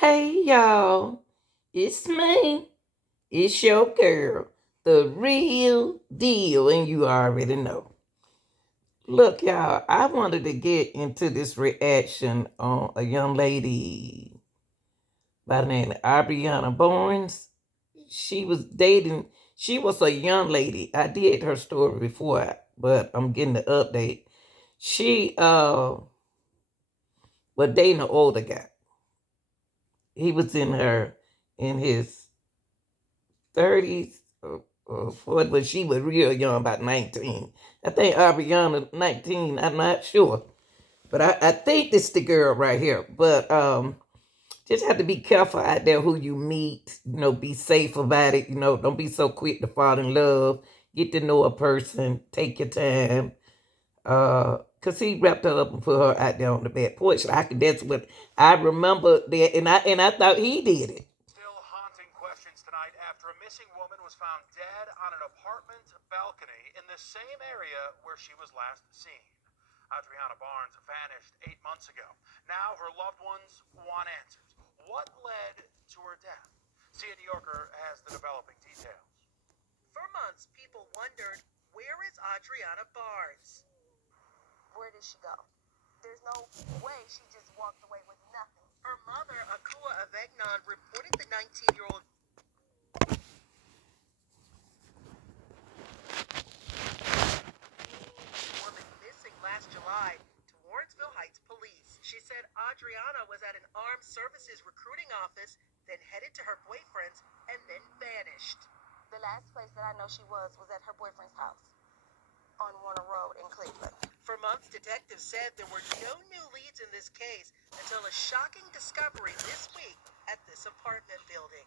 Hey y'all, it's me. It's your girl, the real deal, and you already know. Look, y'all, I wanted to get into this reaction on a young lady by the name of Ariana Barnes. She was dating, she was a young lady. I did her story before, but I'm getting the update. She was dating an older guy. He was in his 30s or 40, but she was real young, about 19. I think Ariana 19, I'm not sure. But I think this the girl right here. But just have to be careful out there who you meet. Be safe about it. Don't be so quick to fall in love. Get to know a person. Take your time. Cause he wrapped her up and put her out there on the back porch. That's what I remember that, and I thought he did it. Still haunting questions tonight after a missing woman was found dead on an apartment balcony in the same area where she was last seen. Adriana Barnes vanished 8 months ago. Now her loved ones want answers. What led to her death? See, New Yorker has the developing details. For months, people wondered, where is Adriana Barnes? Where did she go? There's no way she just walked away with nothing. Her mother, Akua Avegnon, reported the 19-year-old woman missing last July to Warrensville Heights police. She said Adriana was at an armed services recruiting office, then headed to her boyfriend's, and then vanished. The last place that I know she was at her boyfriend's house on Warner Road in Cleveland. For months, detectives said there were no new leads in this case until a shocking discovery this week at this apartment building.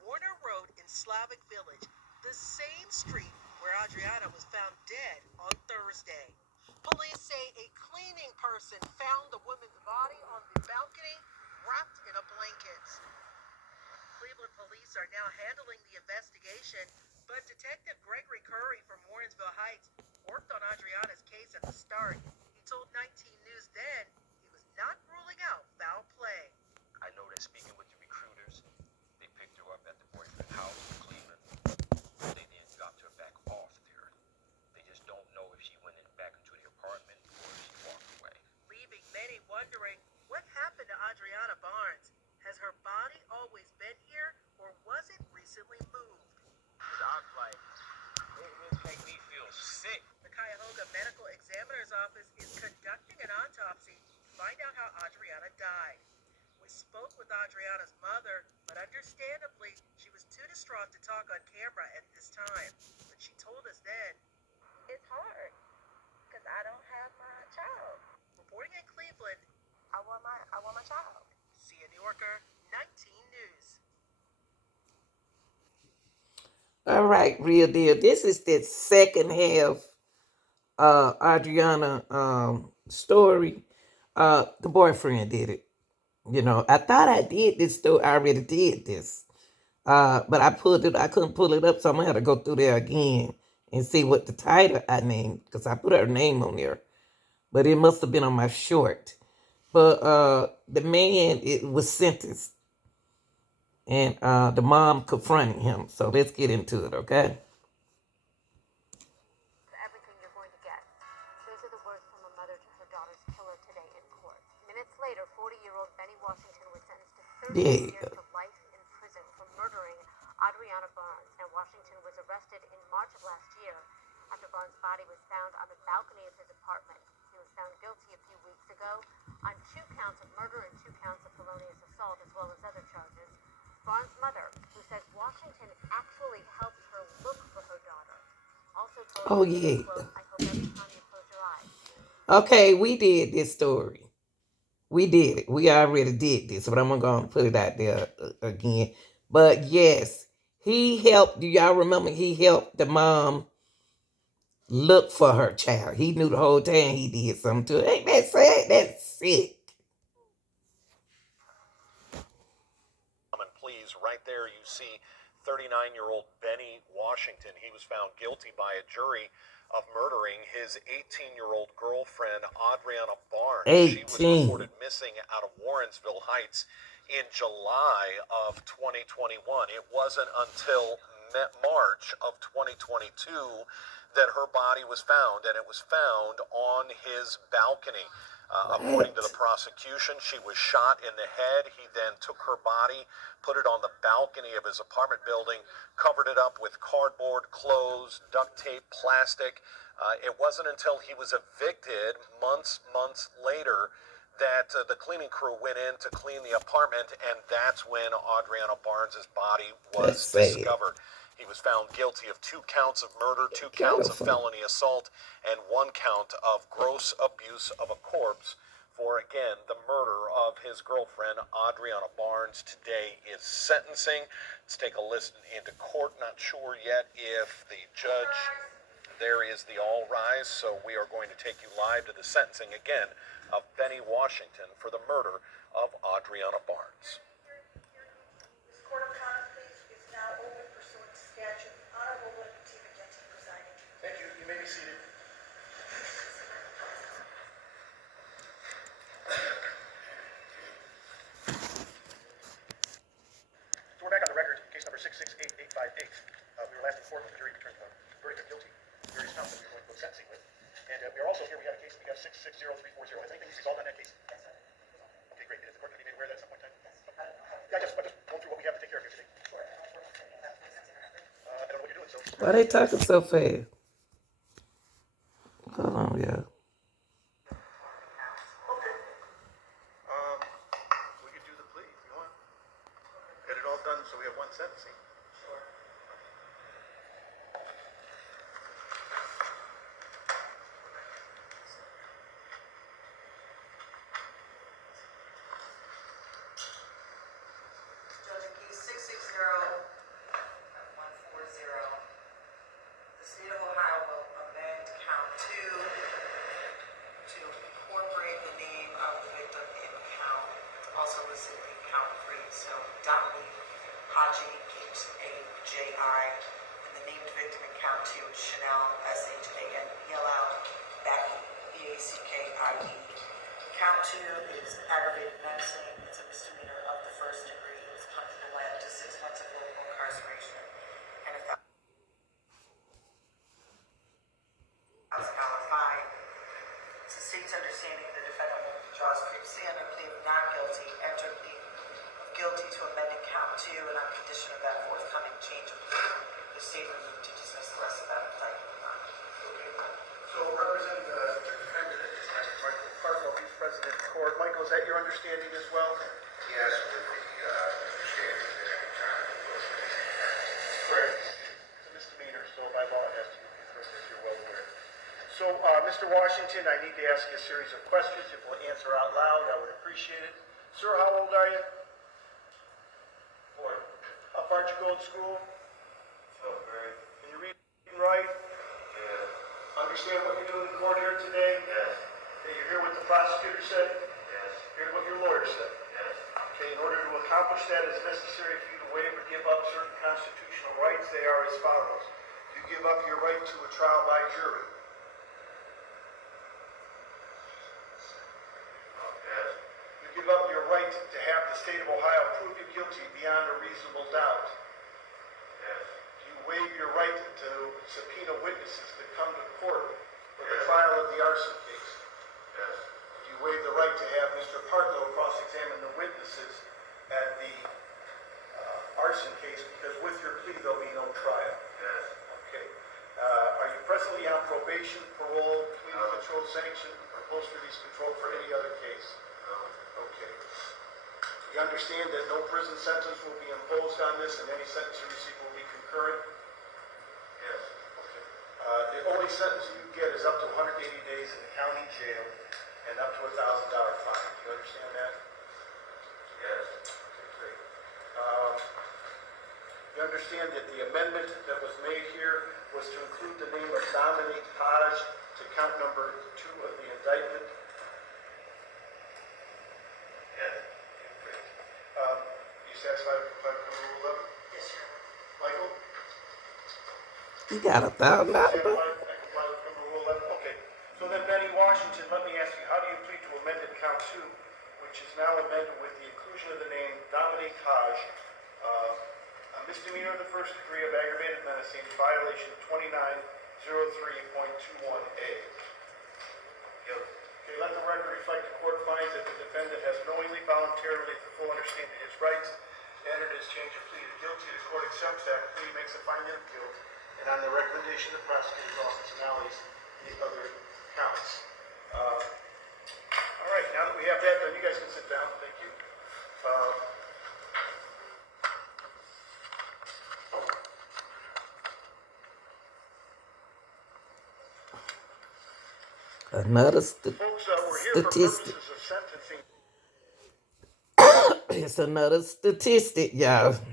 Warner Road in Slavic Village, the same street where Adriana was found dead on Thursday. Police say a cleaning person found the woman's body on the balcony, wrapped in a blanket. Cleveland police are now handling the investigation, but Detective Gregory Curry from Warrensville Heights worked on Adriana's case at the start. He told 19 News then he was not ruling out foul play. I know that speaking with the recruiters, they picked her up at the boyfriend house in Cleveland. They then got her back off there. They just don't know if she went back into the apartment or if she walked away. Leaving many wondering what happened to Adriana Barnes. Has her body always been here, or was it recently moved? I'm like, it really make me feel sick. The Cuyahoga Medical Examiner's Office is conducting an autopsy to find out how Adriana died. We spoke with Adriana's mother, but understandably, she was too distraught to talk on camera at this time. But she told us then, It's hard because I don't have my child. reporting in Cleveland, I want my child. see a New Yorker, 19 News. All right, real deal. This is the second half Adriana story. The boyfriend did it. I thought I did this story. I already did this. But I couldn't pull it up, so I'm gonna have to go through there again and see what the title I named, because I put her name on there. But it must have been on my short. But the man it was sentenced, and the mom confronting him. So let's get into it, okay? Everything you're going to get. Those are the words from a mother to her daughter's killer today in court. Minutes later, 40-year-old Bennie Washington was sentenced to 30 years Yeah. of life in prison for murdering Adriana Barnes. Now, Washington was arrested in March of last year after Barnes' body was found on the balcony of his apartment. He was found guilty a few weeks ago on 2 counts of murder and 2 counts of felonious assault, as well as other charges. Barnes' mother, who says Washington actually helped her look for her daughter, also told Oh him, yeah. quote, I hope every time you close your eyes. Okay, we did this story. We did it. We already did this, but I'm gonna put it out there again. But yes, he helped. Do y'all remember? He helped the mom look for her child. He knew the whole time he did something to her. Ain't that sad? That's sick. Please, right there you see 39-year-old Bennie Washington. He was found guilty by a jury of murdering his 18-year-old girlfriend, Adriana Barnes. She was 18. reported missing out of Warrensville Heights in July of 2021. It wasn't until March of 2022 that her body was found, and it was found on his balcony. According to the prosecution, she was shot in the head. He then took her body, put it on the balcony of his apartment building, covered it up with cardboard, clothes, duct tape, plastic. It wasn't until he was evicted months later that the cleaning crew went in to clean the apartment, and that's when Adriana Barnes's body was discovered. He was found guilty of 2 counts of murder, 2 counts of felony assault, and 1 count of gross abuse of a corpse for, again, the murder of his girlfriend, Adriana Barnes. Today is sentencing. Let's take a listen into court. Not sure yet if the judge... There is the all rise, so we are going to take you live to the sentencing again of Bennie Washington for the murder of Adriana Barnes. This court of common pleas is now open pursuant to statute. Honorable William T. McGinty presiding. Thank you. You may be seated. So we're back on the record, case number 668858. We were last in court when the jury returned the verdict of guilty. Various counts that we were going to go sentencing with. And we are also here, we have a case, we have 660340. Has anything resolved on that case? Yes, sir. Okay, great. Is the court going to be made aware of that at some point in time? Yes. Yeah, just go through what we have to take care of here today. Sure. I don't know what you're doing, so... Why they talking so fast? Hold on, yeah. Okay. We could do the plea if you want. Get it all done so we have one sentencing. Sure. Judge, in case 660-140, the state of Ohio will amend count 2 to incorporate the name of the victim in count, also listed in count 3. So Dominique Haji keeps A-J-I, and the named victim in count 2 is Chanel, S-H-A-N-E-L-L, Becky, B-A-C-K-I-E. Count 2 is aggravated menacing. It's a misdemeanor of the first degree. It's punishable by up to 6 months of local incarceration and $1,000 fine. It's the state's understanding the defendant withdraws previously under plea of not guilty, enter plea of guilty to amended count 2, and on condition of that forthcoming change of plea, the state will move to dismiss the rest of that indictment. Okay. So representing the defendant at this time, Michael Parkwell, Vice President of the Court. Michael, is that your understanding as well? Yes, with the understanding that any time it was Correct. It's a misdemeanor, so by law it has to be convicted, as you're well aware. So, Mr. Washington, I need to ask you a series of questions. If you'll answer out loud, I would appreciate it. Sir, how old are you? 4. How far did you go to school? 12th grade. Can you read and write? Yes. Understand what you're doing in court here today? Yes. Okay, you hear what the prosecutor said? Yes. Hear what your lawyer said? Yes. Okay, in order to accomplish that, it's necessary for you to waive or give up certain constitutional rights. They are as follows. You give up your right to a trial by jury. Yes. You give up your right to have the state of Ohio prove you guilty beyond a reasonable doubt. Yes. You waive your right to subpoena witnesses to come to court for the trial of the arson case. Yes. You waive the right to have Mr. Partlow cross-examine the witnesses at the arson case, because with your plea there'll be no trial. Yes. Okay. Are you presently on probation, parole, community control sanction, or post-release control for any other case? No. Okay. You understand that no prison sentence will be imposed on this, and any sentence you receive will be concurrent? Yes. Okay. The only sentence you get is up to 180 days in the county jail and up to $1,000 fine. Do you understand that? Yes. Okay, great. You understand that the amendment that was made here was to include the name of Dominique Page to count number 2 of the indictment? Yes. Great. You satisfied with criminal rule 11? Yes, sir. Michael? You got $1,000. I comply with criminal rule 11? Okay. So then, Bennie Washington, let me ask you, how do you plead to amended count 2, which is now amended with the inclusion inclusion of the name Dominique Hodge, a misdemeanor of the first degree of aggravated menacing, violation of 2903.21A. Okay, let the record reflect the court finds that the defendant has knowingly, voluntarily, with the full understanding of his rights, entered his change of plea to guilty. The court accepts that plea, makes a finding of guilt, and on the recommendation of the prosecutor's office annuls the other counts. All right, now that we have that done, you guys can sit down. Thank you. Another Folks, we're here for statistic. purposes of sentencing. It's another statistic, y'all. Today,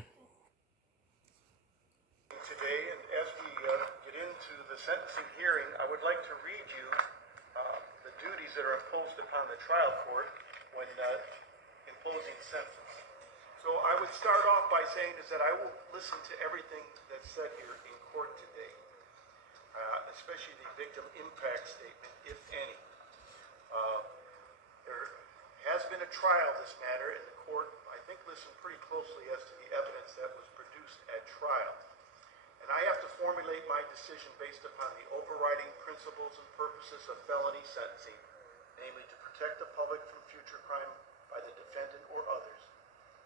and as we get into the sentencing hearing, I would like to read you the duties that are imposed upon the trial court when imposing sentence. So I would start off by saying is that I will listen to everything that's said here in court today, especially the victim impact statement, if any. There has been a trial of this matter, and the court, I think, listened pretty closely as to the evidence that was produced at trial. And I have to formulate my decision based upon the overriding principles and purposes of felony sentencing, namely to protect the public from future crime by the defendant or others,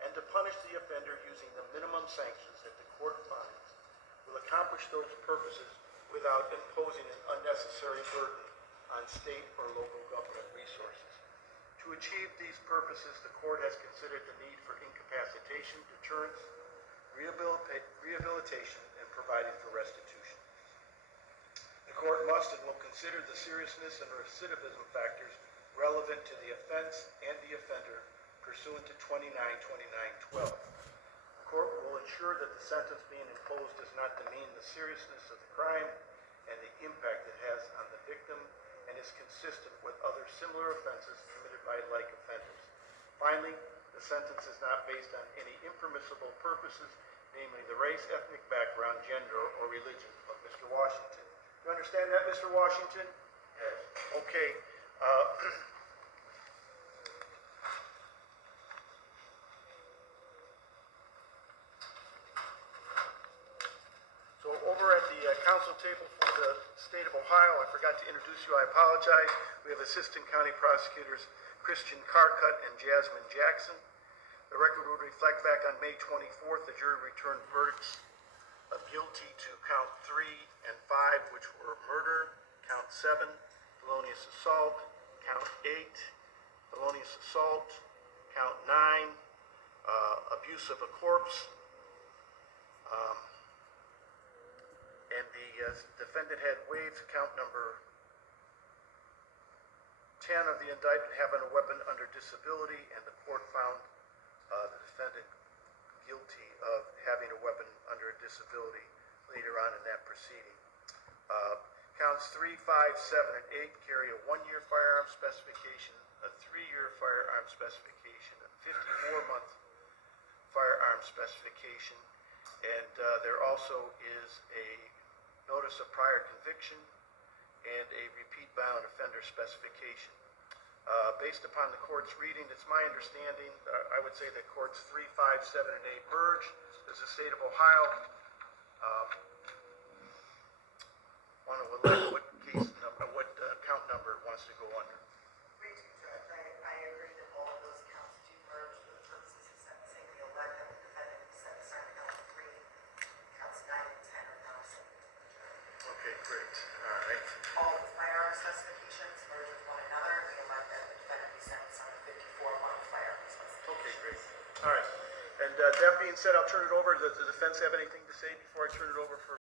and to punish the offender using the minimum sanctions that the court finds will accomplish those purposes without imposing an unnecessary burden on state or local government resources. To achieve these purposes, the court has considered the need for incapacitation, deterrence, rehabilitation, and providing for restitution. The court must and will consider the seriousness and recidivism factors relevant to the offense and the offender pursuant to 292912. The court will ensure that the sentence being imposed does not demean the seriousness of the crime and the impact it has on the victim, and is consistent with other similar offenses committed by like offenders. Finally, the sentence is not based on any impermissible purposes, namely the race, ethnic background, gender, or religion of Mr. Washington. You understand that, Mr. Washington? Yes. Okay. So over at the council table for the state of Ohio, I forgot to introduce you, I apologize. We have Assistant County Prosecutors Christian Carcutt and Jasmine Jackson. The record would reflect back on May 24th, the jury returned verdicts of guilty to count 3 and 5, which were murder, count 7, felonious assault, count 8, felonious assault, count 9, abuse of a corpse, and the defendant had waived count number 10 of the indictment, having a weapon under disability, and the court found the defendant guilty of having a weapon under a disability later on in that proceeding. Counts 3, 5, 7, and 8 carry a 1-year firearm specification, a 3-year firearm specification, a 54-month firearm specification, and there also is a notice of prior conviction and a repeat violent offender specification. Based upon the court's reading, it's my understanding, I would say that courts 3, 5, 7, and 8 merge. There's the state of Ohio. Want to elect what case number, what count number it wants to go under. I agree that all of those counts do merge for the purposes of sentencing. The elect that the defendant is sentenced on count 3, counts 9 and 10 are now subject to the jury. Okay, great. All right. All of the firearm specifications merge with one another. The elect that the defendant be sentenced on the 54-month firearm specification. Okay, great. All right. And that being said, I'll turn it over. Does the defense have anything to say before I turn it over for